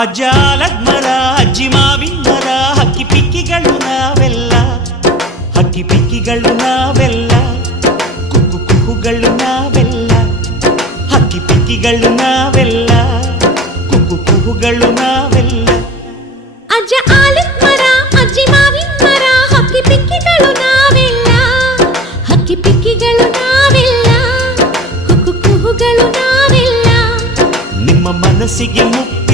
ಅಜ್ಜಾಲದ ಮರ ಅಜ್ಜಿ ಮಾವಿನ ಮರ ಹಕ್ಕಿ ಪಿಕ್ಕಿಗಳು ನಾವೆಲ್ಲ, ಹಕ್ಕಿ ಪಿಕ್ಕಿಗಳು ನಾವೆಲ್ಲ, ಕುಕ್ಕು ಕುಹುಗಳು ನಾವೆಲ್ಲ, ಹಕ್ಕಿ ಪಿಕ್ಕಿಗಳು ನಾವೆಲ್ಲ, ಕುಕ್ಕು ಕುಹುಗಳು ನಾವೆಲ್ಲ. ಅಜ್ಜ ಆಲದ ಮರ ಅಜ್ಜಿ ಮಾವಿನ ಮರ ಹಕ್ಕಿ ಪಿಕ್ಕಿಗಳು ನಾವೆಲ್ಲ, ಹಕ್ಕಿ ಪಿಕ್ಕಿಗಳು ನಾವೆಲ್ಲ, ಕುಕ್ಕು ಕುಹುಗಳು ನಾವೆಲ್ಲ. ನಿಮ್ಮ ಮನಸ್ಸಿಗೆ ಮುಕ್ತಿ